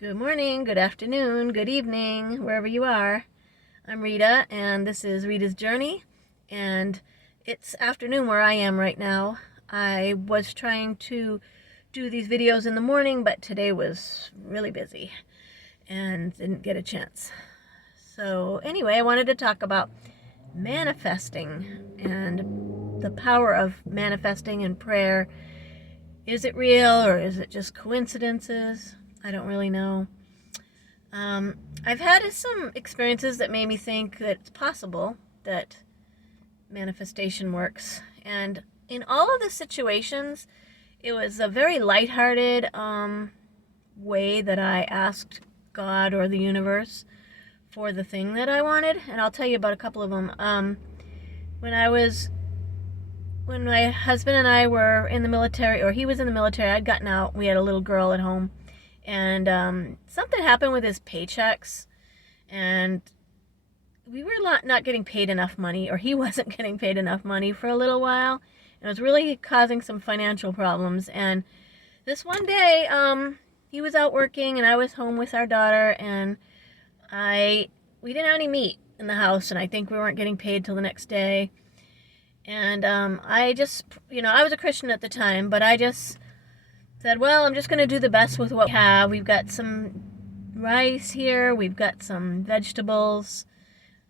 Good morning, good afternoon, good evening, wherever you are. I'm Rita, and this is Rita's Journey, and it's afternoon where I am right now. I was trying to do these videos in the morning, but today was really busy and didn't get a chance. So anyway, I wanted to talk about manifesting and the power of manifesting and prayer. Is it real or is it just coincidences? I don't really know. I've had some experiences that made me think that it's possible that manifestation works. And in all of the situations, it was a very lighthearted way that I asked God or the universe for the thing that I wanted. And I'll tell you about a couple of them. When my husband and I were in the military, or he was in the military, I'd gotten out. We had a little girl at home. And something happened with his paychecks, and we were not getting paid enough money, or he wasn't getting paid enough money for a little while. And it was really causing some financial problems. And this one day, he was out working, and I was home with our daughter, and we didn't have any meat in the house, and I think we weren't getting paid till the next day. And I just, I was a Christian at the time, but I just said, well, I'm just going to do the best with what we have. We've got some rice here. We've got some vegetables.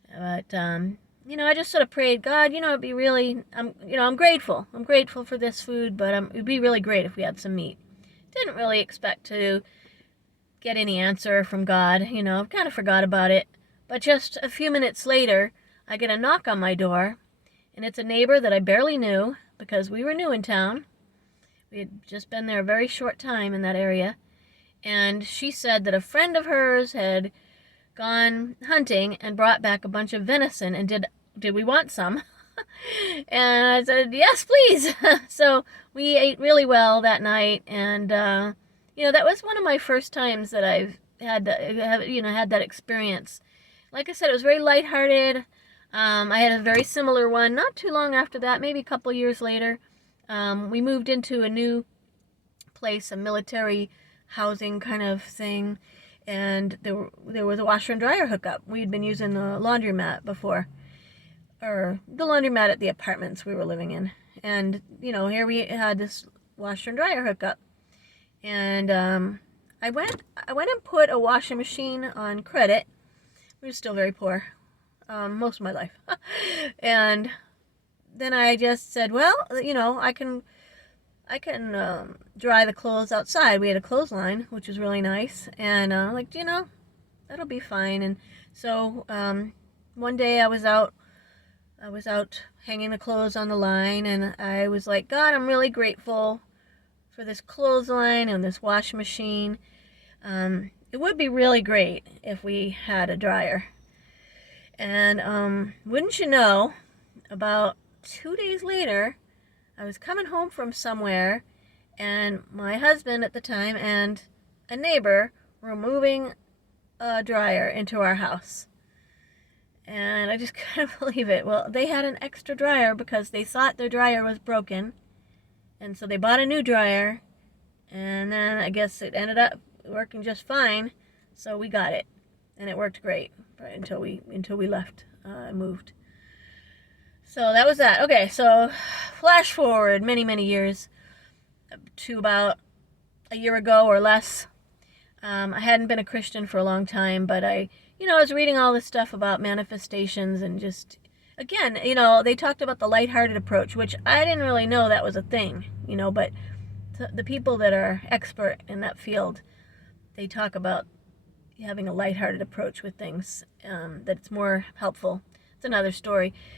But, I just sort of prayed, God, it'd be really, I'm grateful. I'm grateful for this food, but it'd be really great if we had some meat. Didn't really expect to get any answer from God. Kind of forgot about it. But just a few minutes later, I get a knock on my door, and it's a neighbor that I barely knew because we were new in town. We had just been there a very short time in that area. And she said that a friend of hers had gone hunting and brought back a bunch of venison, and did we want some? And I said, yes, please. So we ate really well that night. And, that was one of my first times that I've had that experience. Like I said, it was very lighthearted. I had a very similar one not too long after that, maybe a couple years later. We moved into a new place, a military housing kind of thing, and there was a washer and dryer hookup. We'd been using the laundromat before, or the laundromat at the apartments we were living in. And, here we had this washer and dryer hookup. And I went and put a washing machine on credit. We were still very poor, most of my life. And then I just said, well, I can dry the clothes outside. We had a clothesline, which was really nice, and that'll be fine. And so one day I was out hanging the clothes on the line, and I was like, God, I'm really grateful for this clothesline and this washing machine. It would be really great if we had a dryer. And wouldn't you know, about 2 days later, I was coming home from somewhere, and my husband at the time and a neighbor were moving a dryer into our house. And I just couldn't believe it. Well, they had an extra dryer because they thought their dryer was broken. And so they bought a new dryer, and then I guess it ended up working just fine. So we got it, and it worked great right until we left, moved. So that was that. Okay, so flash forward many years to about a year ago or less. I hadn't been a Christian for a long time, but I was reading all this stuff about manifestations, and just, again, they talked about the lighthearted approach, which I didn't really know that was a thing, but the people that are expert in that field, they talk about having a lighthearted approach with things, that it's more helpful. It's another story.